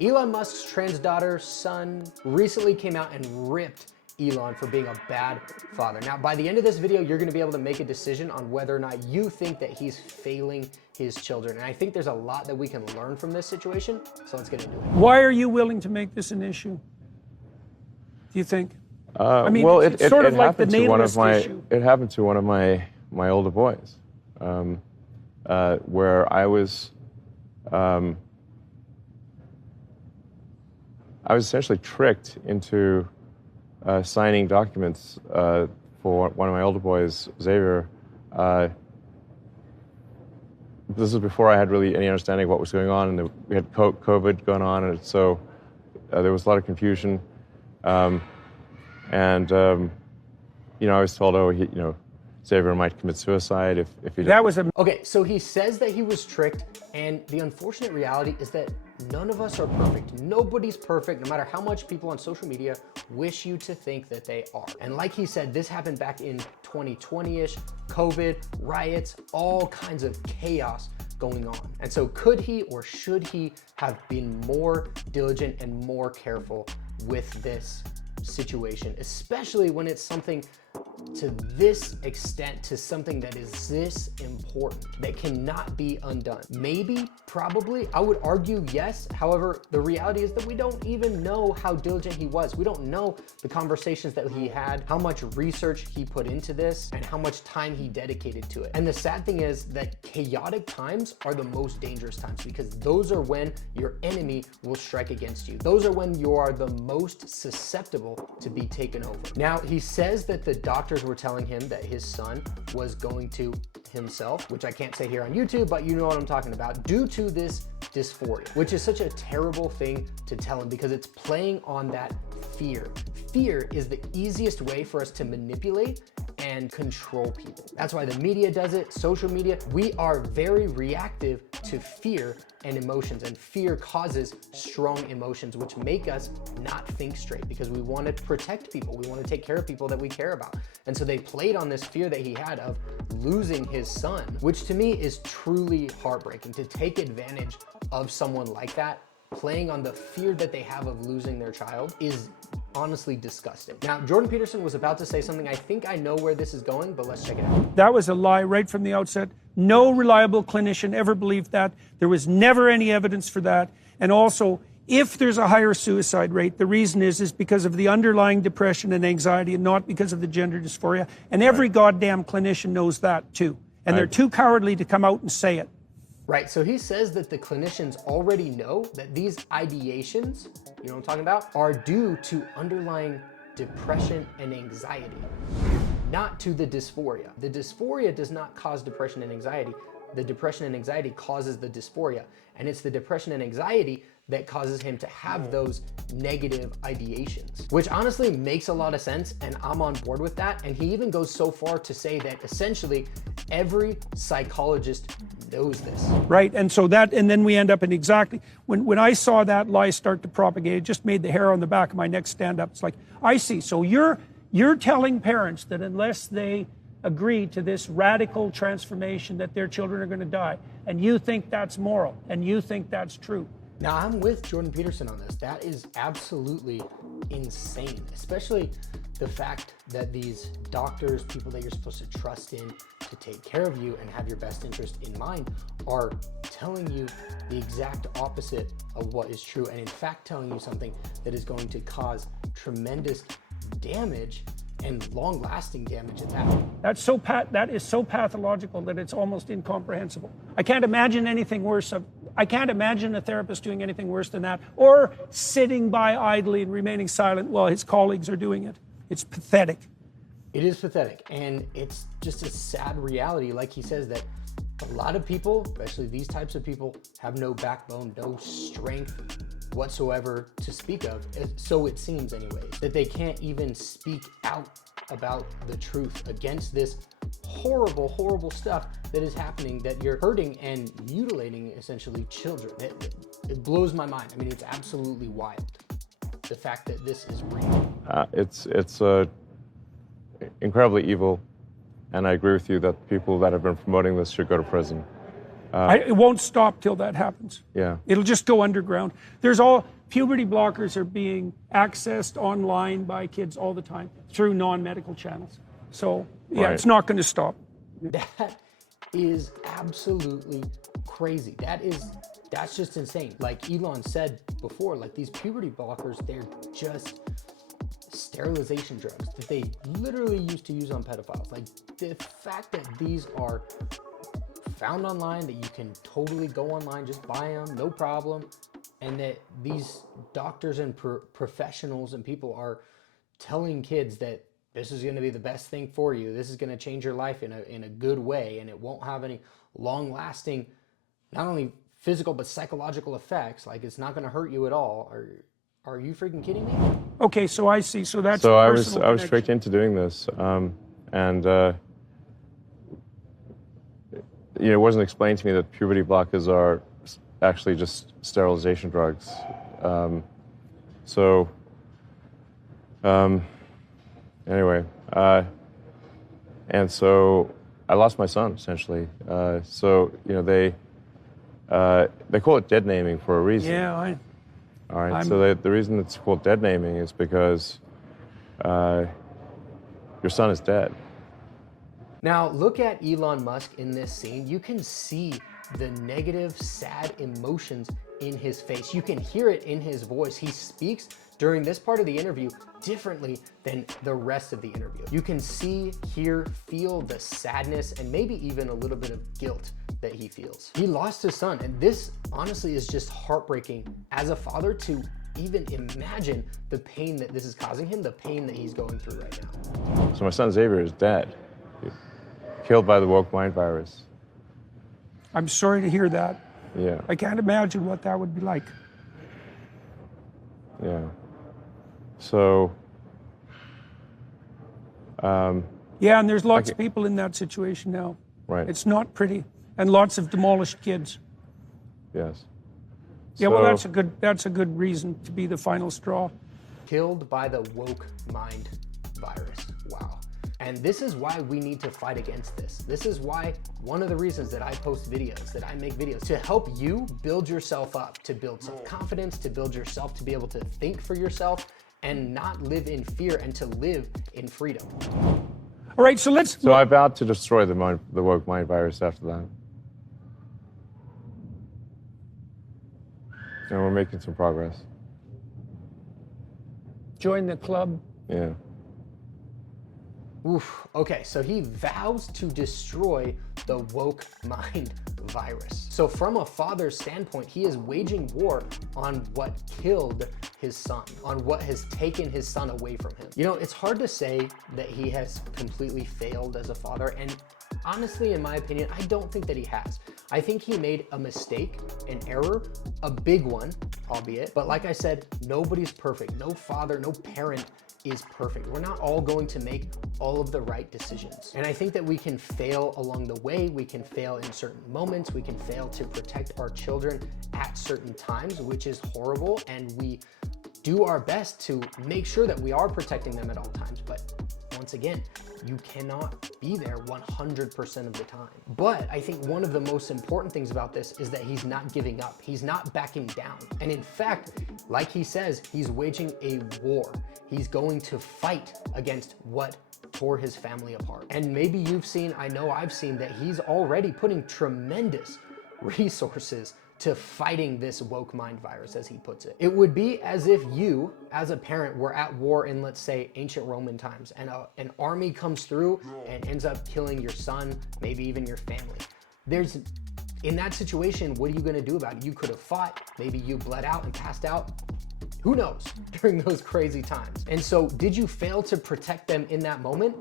Elon Musk's trans daughter's son recently came out and ripped Elon for being a bad father. Now, by the end of this video, you're gonna be able to make a decision on whether or not you think that he's failing his children. And I think there's a lot that we can learn from this situation, so let's get into it. Why are you willing to make this an issue, do you think? I mean, well, it's sort of like the natalist issue. It happened to one of my older boys, where I was essentially tricked into signing documents for one of my older boys, Xavier. This is before I had really any understanding of what was going on, and we had COVID going on, and so there was a lot of confusion. I was told, Xavier might commit suicide if he That was a... Okay, so he says that he was tricked, and the unfortunate reality is that none of us are perfect. Nobody's perfect, no matter how much people on social media wish you to think that they are. And like he said, this happened back in 2020-ish, COVID, riots, all kinds of chaos going on. And so could he or should he have been more diligent and more careful with this situation, especially when it's something to this extent, to something that is this important, that cannot be undone? Maybe, probably, I would argue yes. However, the reality is that we don't even know how diligent he was. We don't know the conversations that he had, how much research he put into this, and how much time he dedicated to it. And the sad thing is that chaotic times are the most dangerous times, because those are when your enemy will strike against you. Those are when you are the most susceptible to be taken over. Now, he says that the doctors were telling him that his son was going to himself, which I can't say here on YouTube, but you know what I'm talking about, due to this dysphoria, which is such a terrible thing to tell him because it's playing on that fear. Fear is the easiest way for us to manipulate and control people. That's why the media does it, social media. We are very reactive to fear and emotions, and fear causes strong emotions, which make us not think straight because we want to protect people. We want to take care of people that we care about. And so they played on this fear that he had of losing his son, which to me is truly heartbreaking. To take advantage of someone like that, playing on the fear that they have of losing their child, is honestly disgusting. Now, Jordan Peterson was about to say something. I think I know where this is going, but let's check it out. That was a lie right from the outset. No reliable clinician ever believed that. There was never any evidence for that. And also, if there's a higher suicide rate, the reason is because of the underlying depression and anxiety and not because of the gender dysphoria. And every goddamn clinician knows that too. And they're too cowardly to come out and say it. Right, so he says that the clinicians already know that these ideations, you know what I'm talking about, are due to underlying depression and anxiety, not to the dysphoria. The dysphoria does not cause depression and anxiety. The depression and anxiety causes the dysphoria, and it's the depression and anxiety that causes him to have those negative ideations, which honestly makes a lot of sense, and I'm on board with that. And he even goes so far to say that essentially every psychologist knows this. Right, and so that, and then we end up in exactly, when I saw that lie start to propagate, it just made the hair on the back of my neck stand up. It's like, I see, so you're telling parents that unless they agree to this radical transformation that their children are going to die, and you think that's moral, and you think that's true. Now, I'm with Jordan Peterson on this. That is absolutely insane, especially the fact that these doctors, people that you're supposed to trust in to take care of you and have your best interest in mind, are telling you the exact opposite of what is true, and in fact telling you something that is going to cause tremendous damage and long-lasting damage at that. That is so pathological that it's almost incomprehensible. I can't imagine anything worse. I can't imagine a therapist doing anything worse than that, or sitting by idly and remaining silent while his colleagues are doing it. It's pathetic. It is pathetic, and it's just a sad reality. Like he says, that a lot of people, especially these types of people, have no backbone, no strength whatsoever to speak of, so it seems anyways, that they can't even speak out about the truth against this horrible, horrible stuff that is happening, that you're hurting and mutilating essentially children. It blows my mind. I mean, it's absolutely wild, the fact that this is real. It's incredibly evil, and I agree with you that people that have been promoting this should go to prison. It won't stop till that happens. Yeah. It'll just go underground. Puberty blockers are being accessed online by kids all the time through non-medical channels. So, yeah, Right. it's not going to stop. That is absolutely crazy. That's just insane. Like Elon said before, like these puberty blockers, they're just sterilization drugs that they literally used to use on pedophiles. Like the fact that these are found online, that you can totally go online, just buy them, no problem, and that these doctors and professionals and people are telling kids that this is going to be the best thing for you, this is going to change your life in a good way, and it won't have any long-lasting, not only physical but psychological effects, like it's not going to hurt you at all. Are you freaking kidding me? Okay, so I see. So that's So I personal was connection. tricked into doing this, and it wasn't explained to me that puberty blockers are actually just sterilization drugs. Anyway, and so I lost my son essentially. They call it dead naming for a reason. Yeah, All right. So the reason it's called dead naming is because your son is dead. Now, look at Elon Musk in this scene. You can see the negative, sad emotions in his face. You can hear it in his voice. He speaks during this part of the interview differently than the rest of the interview. You can see, hear, feel the sadness and maybe even a little bit of guilt that he feels. He lost his son, and this honestly is just heartbreaking as a father to even imagine the pain that this is causing him, the pain that he's going through right now. So my son Xavier is dead, killed by the woke mind virus. I'm sorry to hear that. Yeah. I can't imagine what that would be like. Yeah. So. Yeah, and there's lots of people in that situation now. Right. It's not pretty, and lots of demolished kids. Yes. Yeah, well, So- that's a good reason to be the final straw. Killed by the woke mind virus. Wow. And this is why we need to fight against this. This is why one of the reasons that I post videos, that I make videos, to help you build yourself up, to build self-confidence, to build yourself, to be able to think for yourself and not live in fear and to live in freedom. All right, so let's. So I vowed to destroy the woke mind virus after that. And we're making some progress. Join the club. Yeah. Oof. Okay, so he vows to destroy the woke mind virus. So from a father's standpoint, he is waging war on what killed his son, on what has taken his son away from him. You know, it's hard to say that he has completely failed as a father, and honestly, in my opinion, I don't think that he has. I think he made a mistake, an error, a big one, albeit, but like I said, nobody's perfect. No father, no parent is perfect. We're not all going to make all of the right decisions. And I think that we can fail along the way. We can fail in certain moments. We can fail to protect our children at certain times, which is horrible. And we do our best to make sure that we are protecting them at all times. But once again, you cannot be there 100% of the time. But I think one of the most important things about this is that he's not giving up. He's not backing down. And in fact, like he says, he's waging a war. He's going to fight against what tore his family apart. And maybe you've seen, I know I've seen, that he's already putting tremendous resources to fighting this woke mind virus, as he puts it. It would be as if you, as a parent, were at war in, let's say, ancient Roman times, and an army comes through and ends up killing your son, maybe even your family. In that situation, what are you gonna do about it? You could have fought, maybe you bled out and passed out. Who knows, during those crazy times. And so, did you fail to protect them in that moment?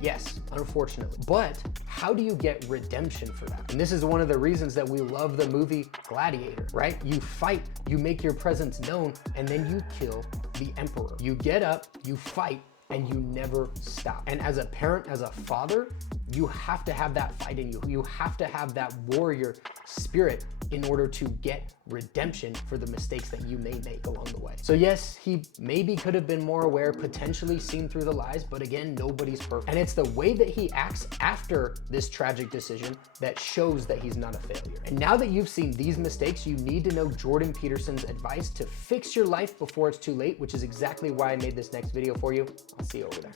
Yes, unfortunately. But how do you get redemption for that? And this is one of the reasons that we love the movie Gladiator, right? You fight, you make your presence known, and then you kill the emperor. You get up, you fight, and you never stop. And as a parent, as a father, you have to have that fight in you. You have to have that warrior spirit in order to get redemption for the mistakes that you may make along the way. So yes, he maybe could have been more aware, potentially seen through the lies, but again, nobody's perfect. And it's the way that he acts after this tragic decision that shows that he's not a failure. And now that you've seen these mistakes, you need to know Jordan Peterson's advice to fix your life before it's too late, which is exactly why I made this next video for you. I'll see you over there.